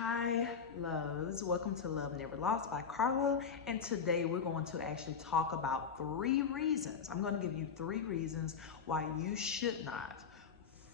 Hi, loves. Welcome to Love Never Lost by Carla. And today we're going to actually talk about 3 reasons. I'm going to give you 3 reasons why you should not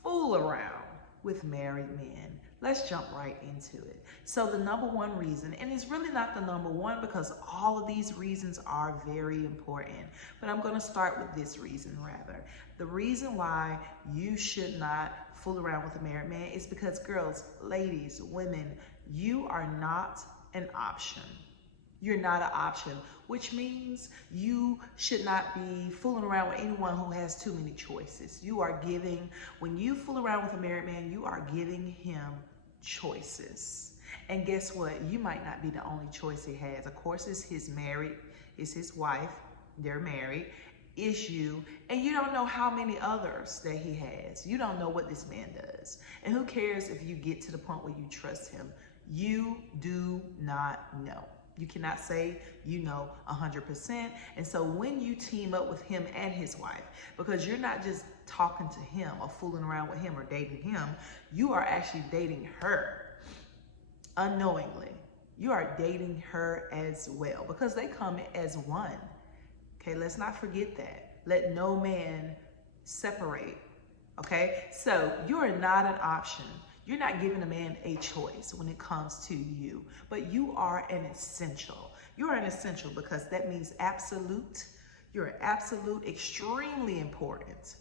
fool around with married men. Let's jump right into it. So the number 1 reason, and it's really not the number 1 because all of these reasons are very important, but I'm going to start with this reason rather. The reason why you should not fool around with a married man is because, girls, ladies, women, you are not an option. You're not an option, which means you should not be fooling around with anyone who has too many choices. You are giving, when you fool around with a married man, you are giving him choices. And guess what? You might not be the only choice he has. Of course, it's his wife, they're married, is you, and you don't know how many others that he has. You don't know what this man does. And who cares if you get to the point where you trust him? You do not know. You cannot say you know 100%. And so when you team up with him and his wife, because you're not just talking to him or fooling around with him or dating him, you are actually dating her unknowingly. You are dating her as well because they come as one. Okay, let's not forget that. Let no man separate. Okay, so you are not an option. You're not giving a man a choice when it comes to you, but you are an essential. You are an essential because that means absolute. You're an absolute, extremely important,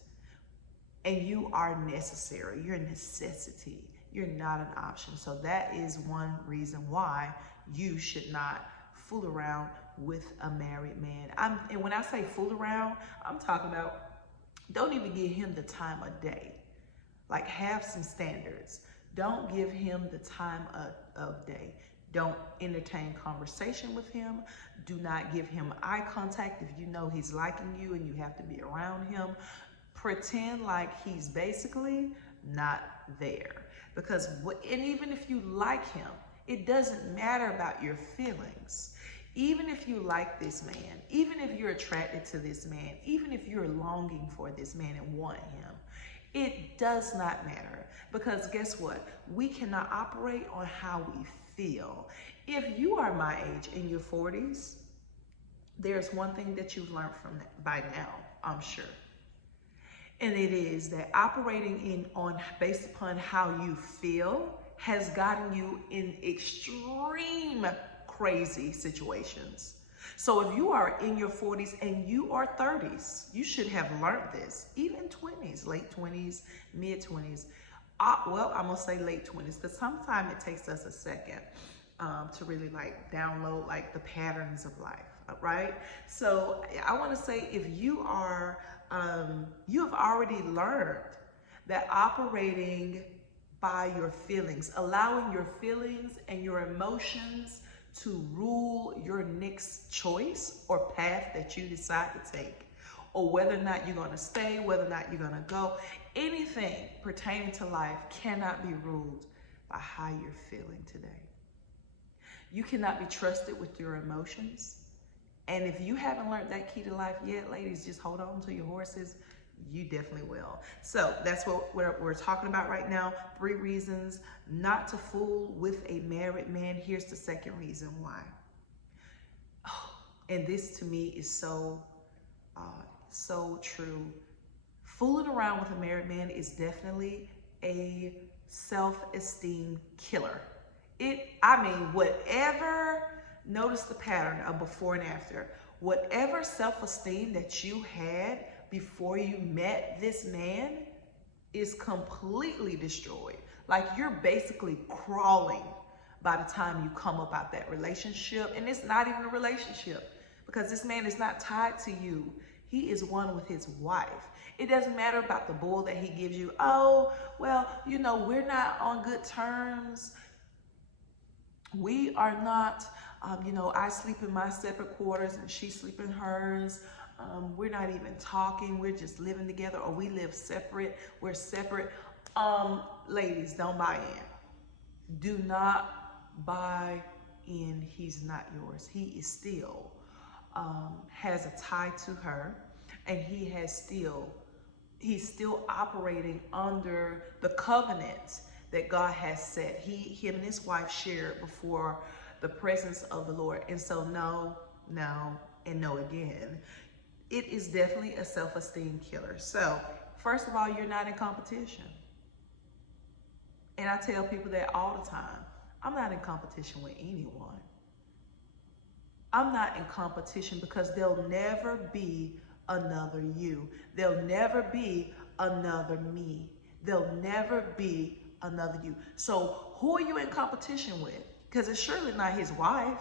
and you are necessary. You're a necessity. You're not an option. So that is one reason why you should not fool around with a married man. And when I say fool around, I'm talking about don't even give him the time of day. Like, have some standards. Don't give him the time of day. Don't entertain conversation with him. Do not give him eye contact if you know he's liking you and you have to be around him. Pretend like he's basically not there. Because and even if you like him, it doesn't matter about your feelings. Even if you like this man, even if you're attracted to this man, even if you're longing for this man and want him, it does not matter. Because guess what? We cannot operate on how we feel. If you are my age, in your 40s, there's one thing that you've learned from that by now, I'm sure. And it is that operating based upon how you feel has gotten you in extreme crazy situations. So if you are in your 40s and you are 30s, you should have learned this, even 20s, late 20s, mid 20s. Well, I'm gonna say late 20s because sometimes it takes us a second to really download the patterns of life, right? So I want to say if you are, you have already learned that operating by your feelings, allowing your feelings and your emotions to rule your next choice or path that you decide to take, or whether or not you're going to stay, whether or not you're going to go. Anything pertaining to life cannot be ruled by how you're feeling today. You cannot be trusted with your emotions. And if you haven't learned that key to life yet, ladies, just hold on to your horses. You definitely will. So that's what we're talking about right now. 3 reasons not to fool with a married man. Here's the second reason why. Oh, and this to me is so true. Fooling around with a married man is definitely a self-esteem killer. Notice the pattern of before and after. Whatever self-esteem that you had before you met this man is completely destroyed. Like, you're basically crawling by the time you come up out that relationship. And it's not even a relationship because this man is not tied to you. He is one with his wife. It doesn't matter about the bull that he gives you. Oh, well, we're not on good terms. We are not, I sleep in my separate quarters and she sleep in hers. We're not even talking. We're just living together, or we live separate. We're separate. Ladies, don't buy in. Do not buy in. He's not yours. He is still, has a tie to her, and he's still operating under the covenant that God has set. Him and his wife shared before the presence of the Lord. And so no, no, and no again. It is definitely a self-esteem killer. So first of all, you're not in competition. And I tell people that all the time. I'm not in competition with anyone. I'm not in competition because there'll never be another you. There'll never be another me. There'll never be another you. So who are you in competition with? Because it's surely not his wife.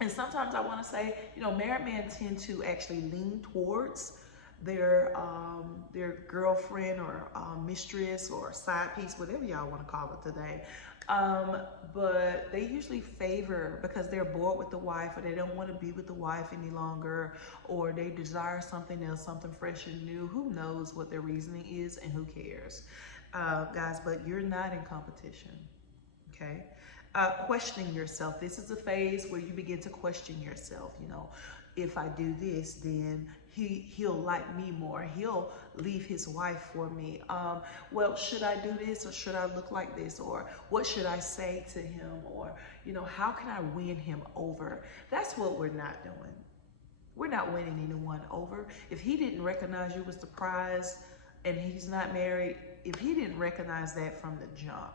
And sometimes I want to say, you know, married men tend to actually lean towards their girlfriend or mistress or side piece, whatever y'all want to call it today. But they usually favor, because they're bored with the wife, or they don't want to be with the wife any longer, or they desire something else, something fresh and new. Who knows what their reasoning is, and who cares, guys? But you're not in competition, okay? Questioning yourself. This is a phase where you begin to question yourself. You know, if I do this, then he'll like me more. He'll leave his wife for me. Well, should I do this, or should I look like this, or what should I say to him, or, you know, how can I win him over? That's what we're not doing. We're not winning anyone over. If he didn't recognize you as the prize and he's not married, if he didn't recognize that from the jump,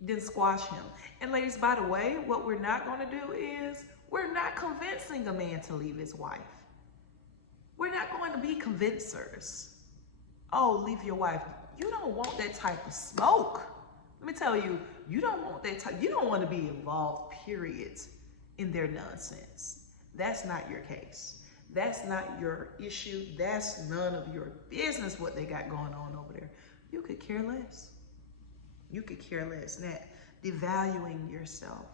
then squash him. And ladies, by the way, what we're not going to do is, we're not convincing a man to leave his wife. We're not going to be convincers. Oh, leave your wife. You don't want that type of smoke. Let me tell you, you don't want that type. You don't want to be involved, period, in their nonsense. That's not your case. That's not your issue. That's none of your business what they got going on over there. You could care less. You could care less. Now, devaluing yourself.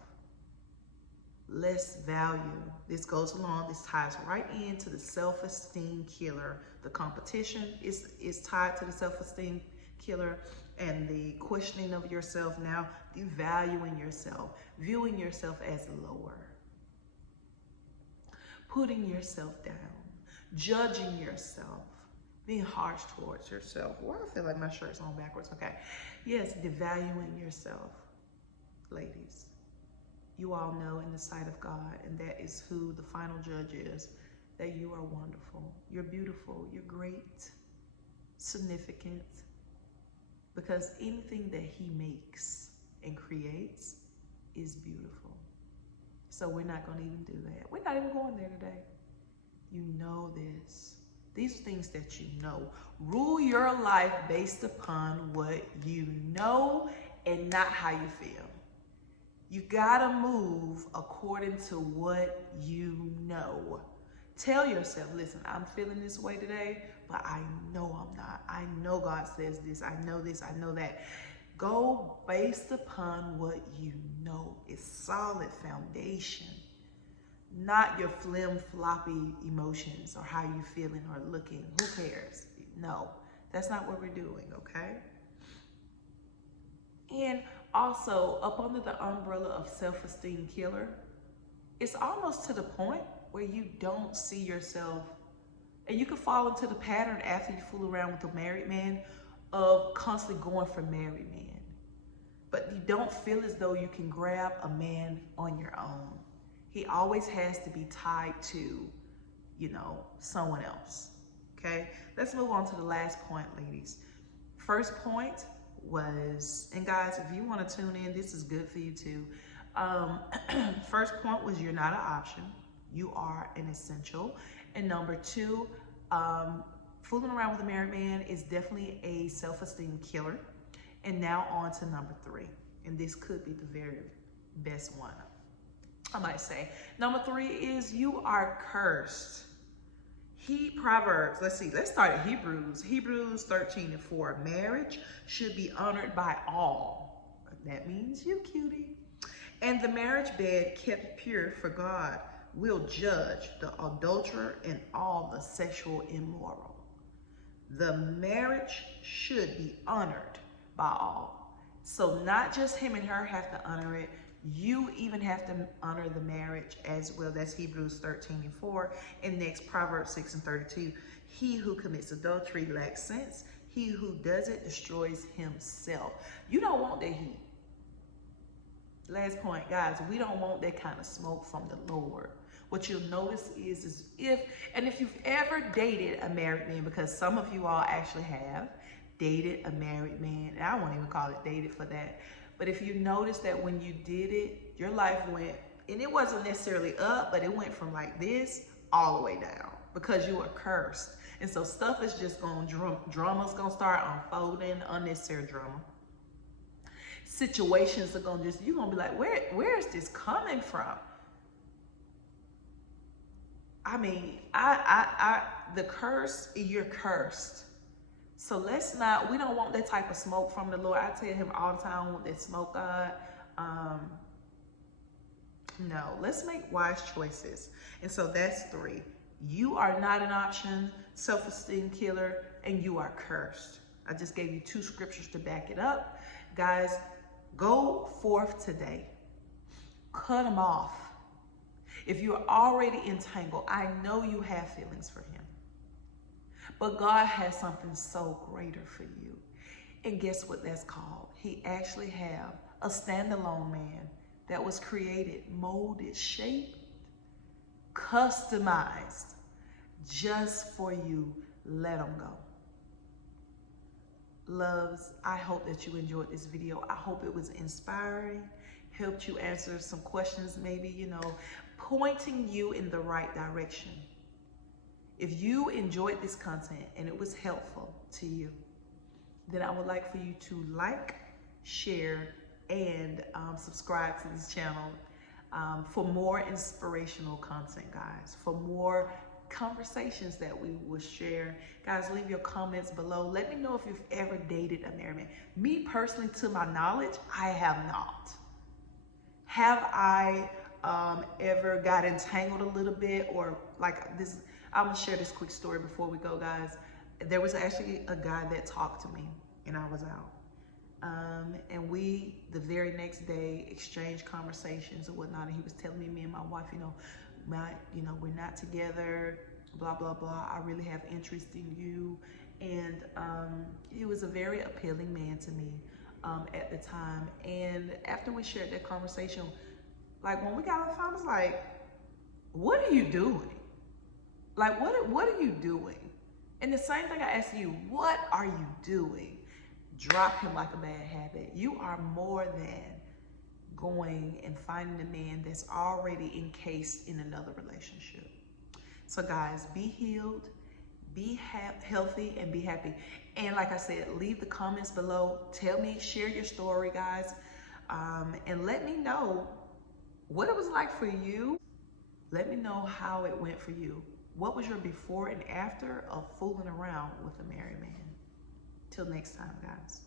Less value. This goes along, this ties right into the self-esteem killer. The competition is tied to the self-esteem killer, and the questioning of yourself, now devaluing yourself, viewing yourself as lower, putting yourself down, judging yourself, being harsh towards yourself. Well, I feel like my shirt's on backwards. Okay. Yes, devaluing yourself, ladies. You all know in the sight of God, and that is who the final judge is, that you are wonderful, you're beautiful, you're great, significant, because anything that he makes and creates is beautiful. So we're not going to even do that. We're not even going there today. You know this. These are things that you know. Rule your life based upon what you know and not how you feel. You gotta move according to what you know. Tell yourself, listen, I'm feeling this way today, but I know I'm not. I know God says this, I know that. Go based upon what you know is solid foundation, not your flim-floppy emotions or how you feeling or looking. Who cares? No, that's not what we're doing, okay? And also, up under the umbrella of self-esteem killer, it's almost to the point where you don't see yourself, and you can fall into the pattern after you fool around with a married man of constantly going for married men. But you don't feel as though you can grab a man on your own. He always has to be tied to, you know, someone else, okay? Let's move on to the last point, ladies. First point was, and guys, if you want to tune in, this is good for you too. First point was, you're not an option. You are an essential. And number two, fooling around with a married man is definitely a self-esteem killer. And now on to number three. And this could be the very best one, I might say. Number three is, you are cursed. Proverbs, let's start at Hebrews 13:4. Marriage should be honored by all. That means you, cutie. And the marriage bed kept pure, for God will judge the adulterer and all the sexual immoral. The marriage should be honored by all. So not just him and her have to honor it, you even have to honor the marriage as well. That's Hebrews 13:4. And next, Proverbs 6:32. He who commits adultery lacks sense. He who does it destroys himself. You don't want that heat. Last point, guys, we don't want that kind of smoke from the Lord. What you'll notice is if you've ever dated a married man, because some of you all actually have dated a married man, and I won't even call it dated for that, but if you notice that when you did it, your life went, and it wasn't necessarily up, but it went from like this all the way down because you were cursed. And so stuff is just going, drama's going to start unfolding, unnecessary drama. Situations are going to you're going to be like, where is this coming from? I mean, the curse, you're cursed. So we don't want that type of smoke from the Lord. I tell him all the time, I want that smoke, God. No, let's make wise choices. And so that's 3. You are not an option, self-esteem killer, and you are cursed. I just gave you 2 scriptures to back it up. Guys, go forth today. Cut them off. If you're already entangled, I know you have feelings for him. But God has something so greater for you. And guess what that's called? He actually have a standalone man that was created, molded, shaped, customized just for you. Let him go. Loves, I hope that you enjoyed this video. I hope it was inspiring, helped you answer some questions, maybe, pointing you in the right direction. If you enjoyed this content and it was helpful to you, then I would like for you to like, share, and subscribe to this channel for more inspirational content, guys, for more conversations that we will share. Guys, leave your comments below. Let me know if you've ever dated a married man. Me personally, to my knowledge, I have not. Have I ever got entangled a little bit, or like this? I'm gonna share this quick story before we go, guys. There was actually a guy that talked to me and I was out. And we, the very next day, exchanged conversations and whatnot. And he was telling me and my wife, we're not together, blah, blah, blah. I really have interest in you. And he was a very appealing man to me at the time. And after we shared that conversation, like when we got on the phone, I was like, what are you doing? Like, what are you doing? And the same thing I asked you, what are you doing? Drop him like a bad habit. You are more than going and finding a man that's already encased in another relationship. So guys, be healed, be healthy, and be happy. And like I said, leave the comments below. Tell me, share your story, guys. And let me know what it was like for you. Let me know how it went for you. What was your before and after of fooling around with a married man? Till next time, guys.